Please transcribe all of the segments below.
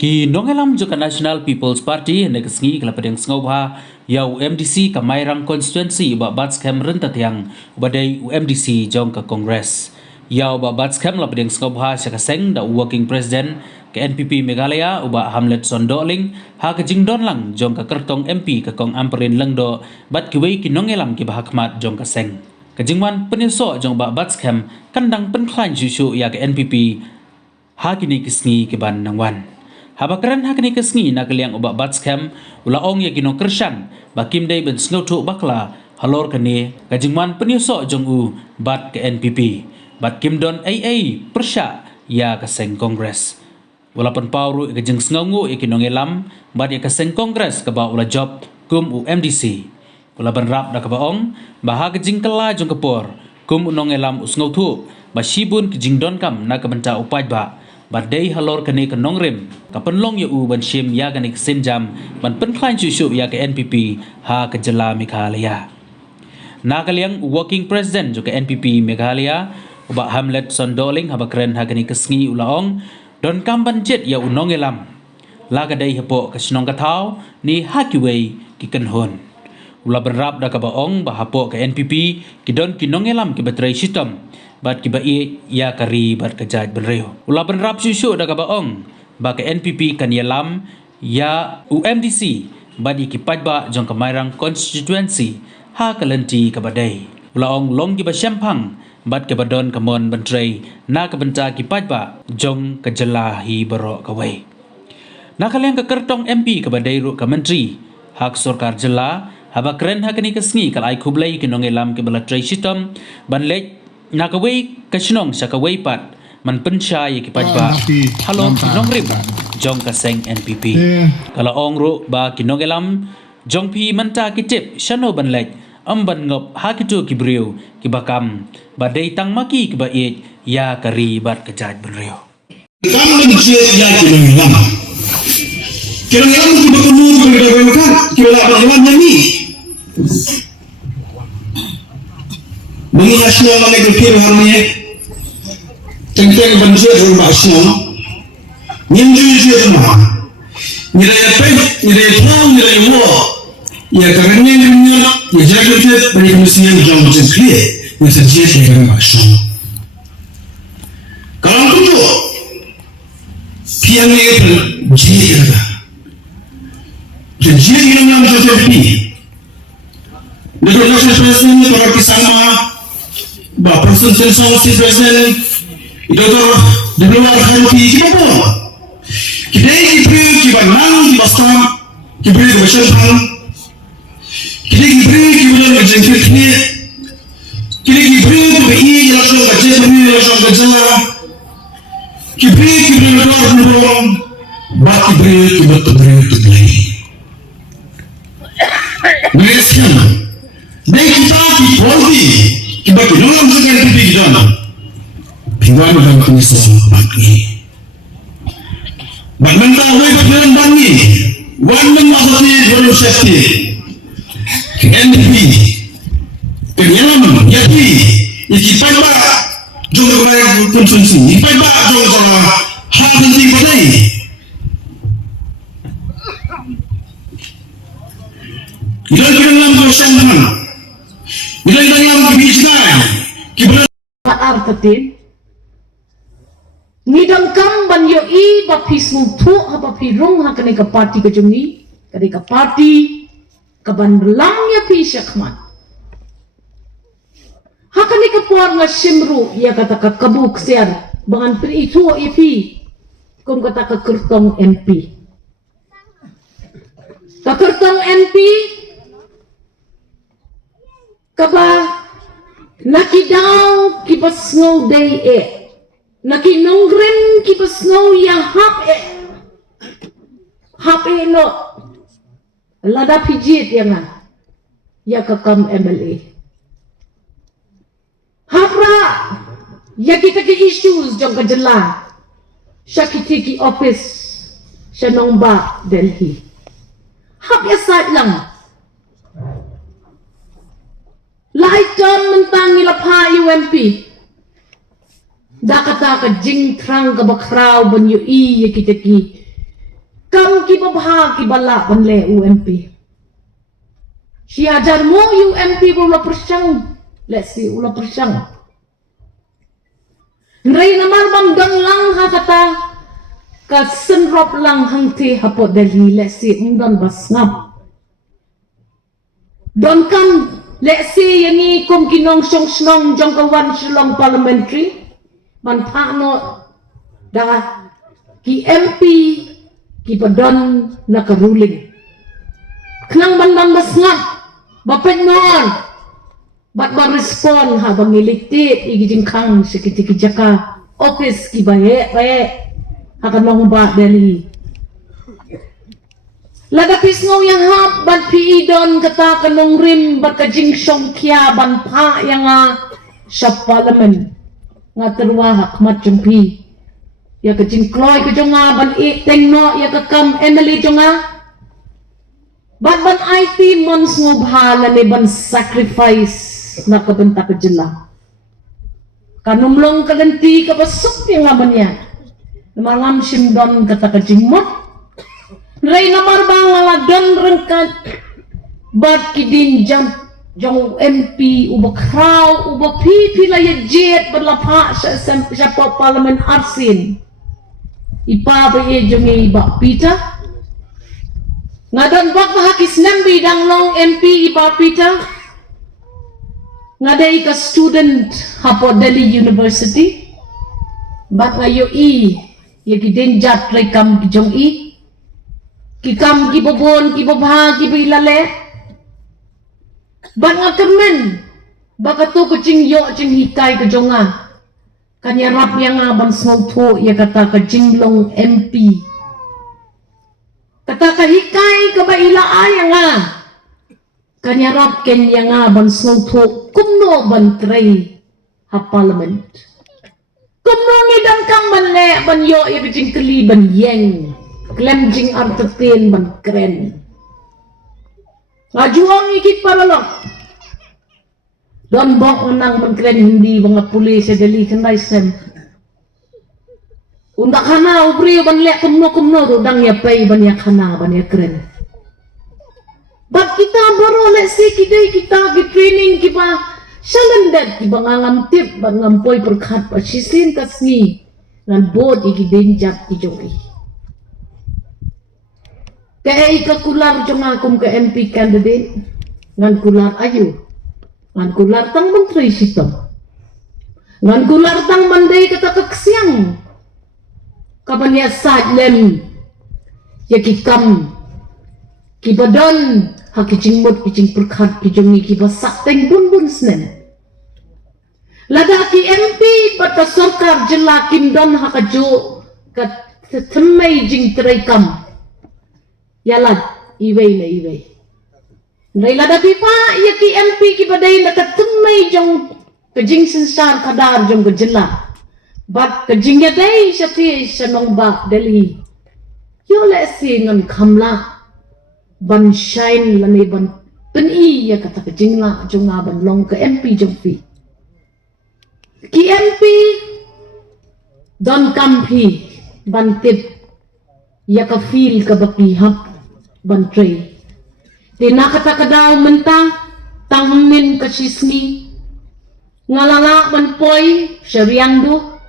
Ki nongelam joka National People's Party hendak kesengi kelapadang sengobha ya UMDC ka Mairang constituency ba Batskem rentat yang badai UMDC jong ke Kongres. Ya ba Batskem lapadang sengobha sya kaseng da working president ke NPP Meghalaya uba Hamlet Sondoling ha ke jingdon lang jong ke kertong MP ke Kong Amperin Lengdo bat kiwei ki nongelam ki bahakmat jong kaseng. Kejingwan penyeso jong ba Batskem kandang penklan susu ya ke NPP ha kini kesengi ke ban nangwan. Habakaran hakni kesngi nak liang ubak Batskem ulaong ya kinong kersyang bakim day ben sngotu bakla halor kene kajingman penyusok jong u bat ke NPP bat kimdon AA persya ya kaseng Kongres walaupun pauru kajing sngongu ya kinong elam bat ya kaseng Kongres keba ula job kum UMDC walaupun rap dak kebaong bah kajing kela jong kepor kum unong elam usngotu basibun kajing don kam nak kebenta upaj ba badai halor kene ke nongrim kapenlong ya u ban shim ya kene kesenjam ban penklain susu ya ke NPP ha ke jela Meghalaya nakaliang working president juga NPP Meghalaya ubak Hamlet Sondoling habakren ha kene kesngi ulaong don kamban jet ya unong elam la kadai hapo kesnong katau ni hakiwei ki kenhon ula berap da kabaong bahapo ke NPP kidon kinong elam ki batrai sitam bat kibai ya kari bat kejat benreo ula benrap susu da kabaong ba ke NPP kan yalam ya UMDC bat ikipaj ba jong Kemairang constituency ha kalenti kabadai ula ong long ki ba syampang bat ke badon kamon bentrai na kabenta kipaj ba jong kejela hi baro kawai nakaliang ke kertong MP kabadai ru ka menteri hak sorkar jela haba keren hakani kesngi kalai kublai kinongelam ke balatrai sitam ban lek nakaway kasinong sa kaway pat man pensya ya kipajba halong kinong rib jong kaseng NPP kalaong ru ba kinong elam jong pi manta kitip syano banlek amban ngop hakitu kibriu kibakam badai tang maki kibait ya kari bat kejat benreo kamu mencium ya kinong elam kibakunur berdekat kibala bagaimana nyanyi mengingat semua orang itu firmannya tentang banjir rumah semua nyindir semua nilai apa nilai tahu nilai wah ya kerana ini ya jaga kita bagi manusia yang jauh lebih clear yang terjadi di rumah semua kalau itu tiang itu jadi terjadi dalam sesuatu dengan presiden para kisama Bapak Presiden Saudi Presiden itu di luar hari kita pun kita ini kita nang di Boston kita di Washington kita di Washington kita di langsung kerja langsung kerja kita luar baki kita lagi Malaysia dan kita di kita belum sekarang di sana. Pinggan dalam kondisi bagi. Bagaimana tahu bagaimana bagi? Wanita masih belum safety. NDP, kenyaman, jadi kita ba juga berada konsumsi. Kita ba juga hal yang penting. Kita dalam proses mana? Bila dalam kebijakan, kita artatin ni dangkam ban yo I ba pismu tu ha ba pirung ha kane ka party ka jumni kane ka party ka ban lang ya pi syakmat ha kane ka por nga simru ya kata ka kabuk sian bangan pri itu ipi kum kata ka kertong MP ka kertong MP kaba nakidaw kipas snow day nakinongren kipas snow ya hap no lada pijit ya nga ya kakam MLA hapra ya kita ki issues jong kajela siya kiti ki office siya nongba Delhi hap ya side lang Laikam mentang ilapha UMP dakata ka jing trang ka bakraw banyo I kita ki Kam ki babha ki bala banle UMP. Si ajar mo UMP ulah persang. Let's see ulah persang. Ray namar bang dan lang ha kata ka senrop lang hangti hapot Delhi. Let's see undan bas ngap. Don kam let's see yani kum kinong snong jong kawan Shillong parliamentary ban pakno da ki MP ki padon nakaruling knang bandang basngap bapet non bat ba respond ha bangiliktit igijing kang sekiti jaka office ki bae ha kanong ba Delhi lada pisngaw yang hap ban pi don kata kanong rim bat kajing syong kia ban pa yang sa parliament nga terwa hakmat jumpi ya kajing kloy kajonga ban teng no ya kakam Emily jonga ban IT mons ngobhala ni ban sacrifice na kabenta kajela kanumlong kalenti kapasok yang ngabannya malam simdon kata kajing mot Ray namar bang ngaladon rengkat bat kidin jam jong MP ubak kraw ubak pipi la ya jet berlapa sa parliament arsin ipa ba ye jongi ba pita ngadon bak hakis nambi dang long MP ipa pita ngadai ka student hapo Delhi University bat ngayo ya kidin jat rekam jong kikam kibobon kibobha kibilale ban nga kemen baka to kucing yo cing hikay kajonga kanya rap yang ban snowto ya kata ka jinglong MP kata ka hikay ka baila ayanga kanya rap ken yang ban snowto kumno ban tray ha parliament kumno ngidang kang manle ban yo ya kucing keli ban yeng Klemjing artetin ban keren. Ngajuang ikit para lo. Don bok menang ban keren hindi mga pulis sa Delhi kanday sem. Undak kana ubri ban lek kumno rudang ya pay ban ya kana ban ya keren. Bak kita baru lek si kita di training kiba salandat kiba ngamtip ban ngampoy perkat pa sisin kasni ngan bod iki denjak ijoki. Kaya ikakular jong akum ke MP candidate ngan kular ayu ngan kular tang menteri sitom ngan kular tang mandai kata keksiang kapan ya sadlem ya kikam kibadon hakicing mut kicing perkat kijongi kibasak teng bun snen lada ki MP bata sarkar jelakim don hakajo kat temai jing terekam yalat iway Naila da pipa ya ki MP ki badai na katumay jong kajing sensar kadar jong kajela bat kajing ya dai syati syanong bak Delhi yo le singan kamla ban shine lani ban peni ya kata kajing la jong ban long ke MP jong pi ki MP don kampi ban tip ya ka feel ka bapihap bantray di nakata mentang tangmin kasisni ngalala panpoy syariangdo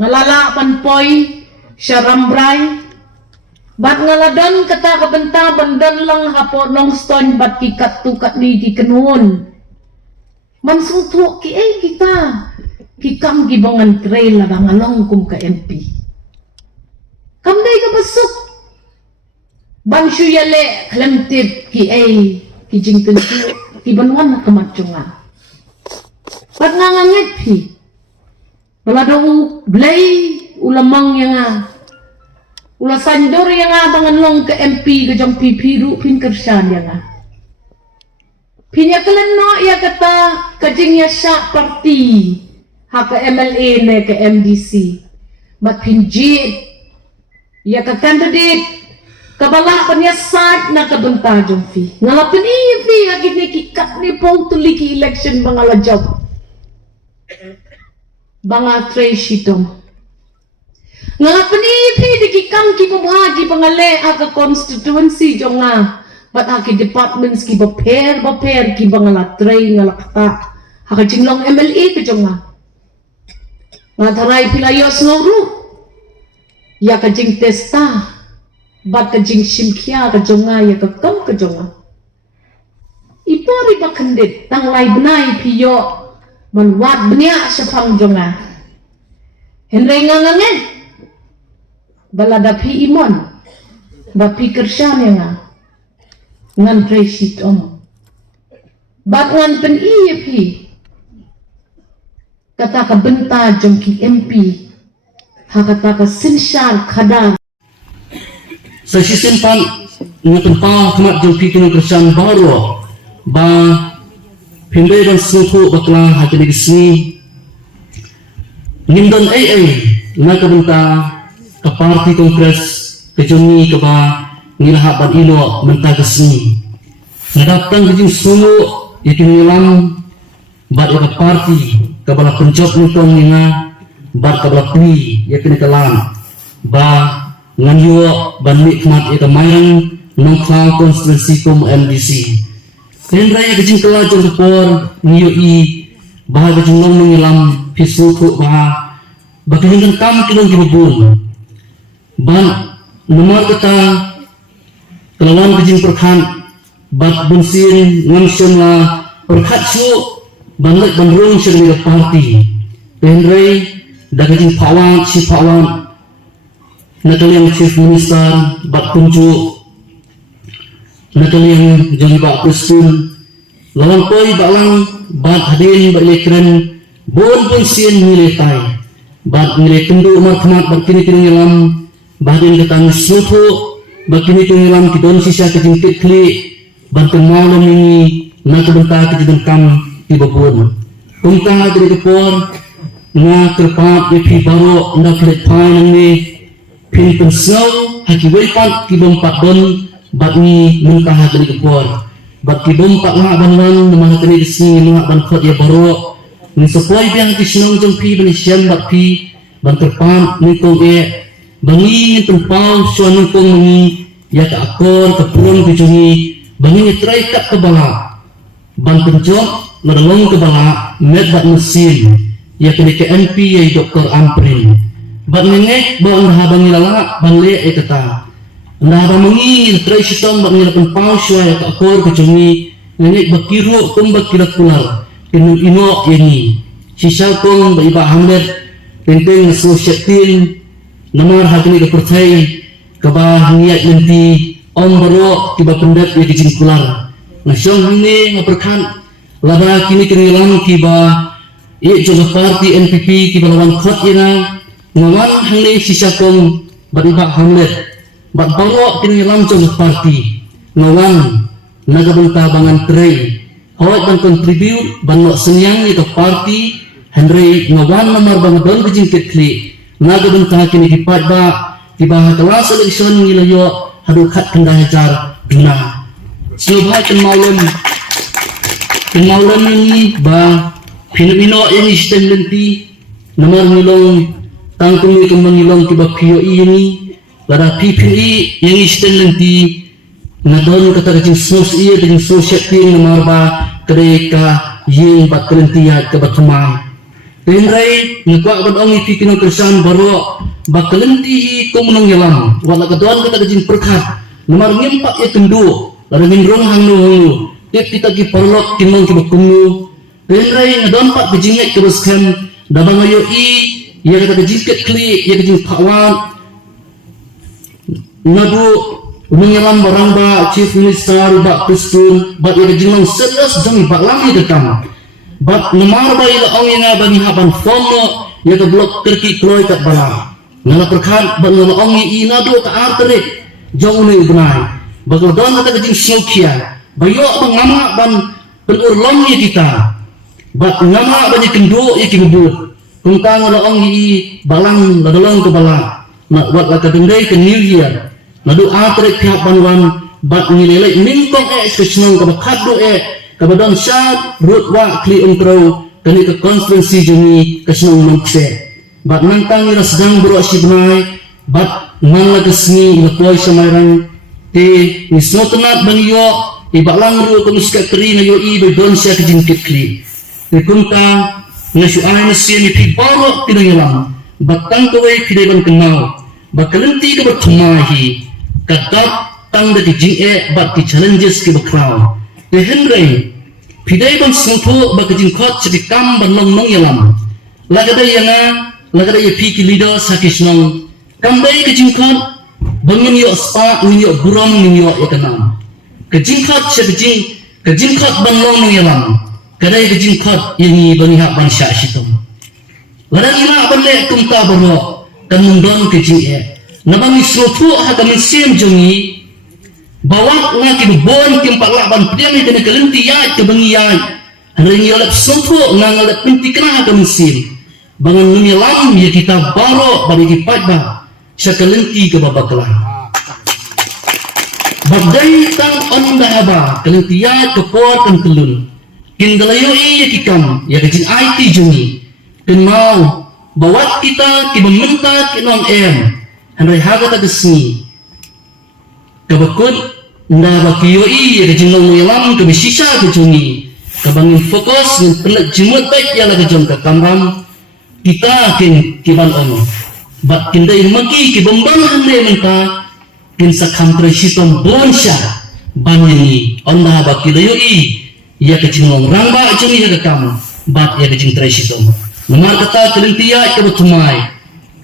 ngalala panpoy syarambray bat ngaladon kata kabenta bandan lang hapo nong stone bat kikat tukat di kenuon mansutro ki kita kikam gibangan trail la ngalong kum ka MP kamday ka basuk ban syuyale klemtip ki ki jingten ki banwan na kamacunga pat ngangangit pi balado blay ulamang yang ula sandor yang bangan long ke MP ke jong pipiru pin kersan yang pinya keleno ya kata kajing ya syak parti ha ke MLA ne ke MDC bat pinjit ya ke candidate kabala panyasad na kabenta jong fi ngalapin fi agit ni kikat ni pong tuliki election bangala job banga tray shitong Ngapani pi dikikam ki pabhagi pangale aga constituency jonga bat aki departments ki baper ki bangala tray ngalakta haka jinglong MLA ke jonga ngatharai pilayos nguru ya ka jing testa bat ka jing simkhia ka jonga ya ka kam ka jonga ipori bakandit tang lai benai piyo man wat benya syafang jonga henry ngangangen balada pi imon ba pi kersyam nga ngan presit om bat ngan pen iya pi kata ka benta jong ki MP ha kata ka sinsyar khadang sa sistem pan ngaton pa kemat jong pi kino kersyam baru ba pindai dan senutu batla hati di sini nindon na ka benta ke parti kongres ke jongi ke ba ngilahaban ilo menta ke sini datang ke jing sulu itu ngilang bat ke parti ke bala penjok nutong ninga bat ke bala pui ya kini kelam ba ngan yo ban nikmat ya ke mayang nongklang konstitusi kom MDC kendra ya ke jing kela jong sepor niyo i bah ke jing long ngilam pisuku bah bakilingkan kam kilong kibubun ban nomor kata kelawan kejing perkhan bat bunsin ngamsyam la perkhat su banlek bandrung syarwi parti penrei da kejing pawan si pawan nakaliang chief minister bat kunju nakaliang jang ba kusun lawan koi balang bat hadin bat lekren bon bunsin miletai bat nilai kendu umar kemat bat kini ngelam bahagian ketang suhu bakini tunggulang kidon sisa kejingkit kli bantu malam ini nak bentar kejidun kam tiba pun tungkah dari kepor na kerpat yepi baru nak kelet pan ini pin pensau haki wepat kibompat don bat ni muntah dari kepor bat kibompat lah banwan nama tadi disini lah ban khot ya baru ni sesuai biang kisnong jengpi benisian bat pi bantu pan ni kong bangi tempau suanu kong mengi ya ke akor ke purun ke jungi bangi ngetrai kat ke bala ban penjok lerlong ke bala met bat mesin ya ke MP ya Dr. Amprin bat nengek bawa ndah bangi lala ban le kata ndah ba mengi ngetrai sitom bat ngi tempau suai ya ke akor ke jungi nengek bakiru kum bakirat kular kinun ino yani sisa kong ba iba hamlet penteng sosietin nomor hati ni percaya kebah niat nanti om baru tiba pendat ya kecil kular nasyong ini ngaperkan laba kini kenilang tiba ia juga parti NPP tiba lawan khot ina ngawan hangni sisa kong beriba hamlet bat baru kenilang juga parti ngawan naga benta bangan tray hoi ban kontribut ban lo senyang ni ke parti Henry ngawan nomor bangadon kecil kekli naga bentah kini dipat ba tiba kelas election ngilayo hadu khat kanda hajar guna subha kemaulan ini ba Filipino yang istem lenti nomor ngilong tangkung kembang ngilong tiba POI ini pada PPI yang istem lenti ngadon kata kecil sos iya dengan sosial nomor ba kereka yang bat kelentiat ke batumai Penrai ngekuak badongi fikino kersan baru bakalenti ko munang yalam wala kadon kata kejin perkat nomor ngimpak ya kendu lalu nginrong hangnu kita ki perlok kimong ki bakungu penrai ngadon pak kejinget teruskan dabang ayo ya kata kejinket kli ya kejin pawan nadu menyelam barang ba chief minister ba kustun ba ya kejin mang serius jang ba lami dekam bat nomor bayi laong yang bani haban fomo ya ke blok kerki kloy kat bala ngala perkhan bang laong ina do ka arterik jong ne benai bagal don kata kejing syokia bayo mengama ban penur lomnya kita bat ngama banyak kendo ya kibut tungkang laong balang ladolong ke bala nak buat laka dendai ke new year nadu arterik pihak banwan bat ngilelek mingkong kesnong ka bakado kabadon syat root wa kli untro kani ke konstituensi juni kesnong mangse bat nantang ira sedang bro asibnai bat man lagasni ila koi samairang te nisno tenat bang yo ibak langru komiska kri na yo I be don sia kejingkit kri te kunta nasu ai na sia ni pi baro tinang yalang bat tang kowe kide ban kenal bat kalenti ke bat thumahi kadat tang da kijing bat ki challenges ke bakraw te henrei pidai ban sangtho ba kijing khot chbi kam ban long nong yalam lagada yanga lagada ye pi ki leader sakisnong kambai kijing khot bangin yo spa ni yo buram ni yo yakanam kijing khot kijing khot ban long nong yalam kadai kijing khot yangi bani ha ban sha shitom ladang ina ban le kumta baro kan mundon kijing nabami sangtho ha kan sim jongi bawak nga kibubon kim paklaban pediam ni kena kelenti ya ke bangi ya hari ni oleh sangtho nga ngalap pentikna ka mesin bangan numi lam ya kita baro bagi kipat ba sa kelenti ke babakla bagdai tang on dahaba kelenti ya ke por kan telun kin galayo ya kikam ya kejin IT jungi kenau bawat kita kibementa kinong hari haga ta gesni kabakut nda bakiyoi ya kejinong yalam ke bisisa kejungi kabangin fokus ng pelat jimut baik ya la kejong ka kamram kita kin kiban ono bat kindai maki kibambang hande menta kin sakam tresitom bonsha banyani onda bakiyoi ya kejinong rangba jungi ya kam bat ya kejing tresitom nomor kata kelintia ke betumai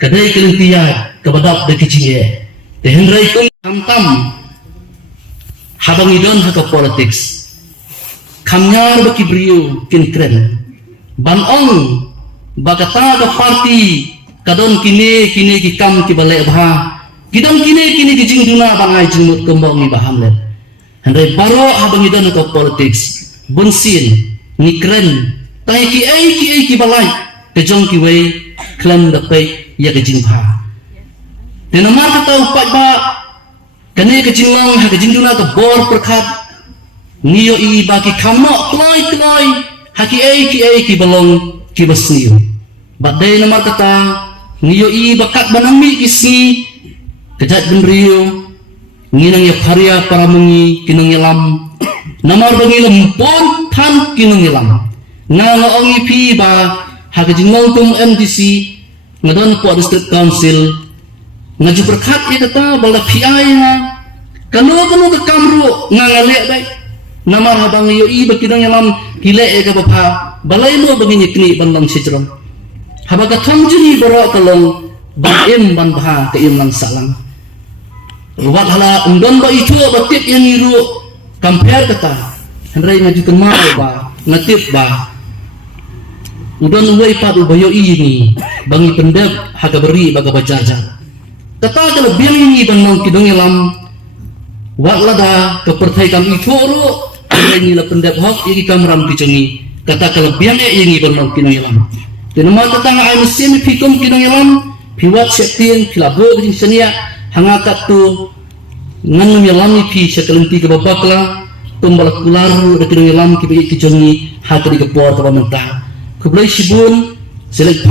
kadai kelintia ke badap de kejinge tehenrai kum tam habang idon haka politics kamnyar baki brio kin kren ban ong bagata ga party kadon kini ki kam ki bale bha kidon kini ki jing duna bangai jingmut kembang ni baham le handai baro habang idon haka politics bunsin ni kren tai ki balai kejong ki wei klan da pe ya ke jing bha tenamar kata upat ba kene kejinglang ha kejingduna ke bor perkat niyo I baki kamok kloi haki ki balong ki basniyo badai namar kata niyo I bakat banami isi kejat benriyo nginang ya karya para mengi kinong yalam namar bangi lempon tan kinong yalam nga ongi pi ba ha kejinglang kum MDC ngadon po district council ngaju berkat ya kata bala PI na kanu ke kamru ngale baik nama habang yo I bakidang yalam kile ka bapa balai mo bagini kini bandang sijron habaga thamjuni baro kalong baim ban bha ke im lang salang ruwat hala undon ba itu batit yang iru compare kata henrai ngaju kemal ba ngatip ba udon wei pat ubayo ini bangi pendep haga beri baga bajaja kata kelebihan ini bandang kidong yalam waklada kepercayaan itu ro ini la pendap hok ini kamram kicengi kata kelebihannya ini bandang kidong yalam tenama kata ai mesin fikum kidong yalam piwat setin pilabo jing senia hangakat tu nganum yalam ni pi sekelenti ke babakla tumbal kular de kidong yalam ki kicengi hakri ke por ta mentah kublai sibun selek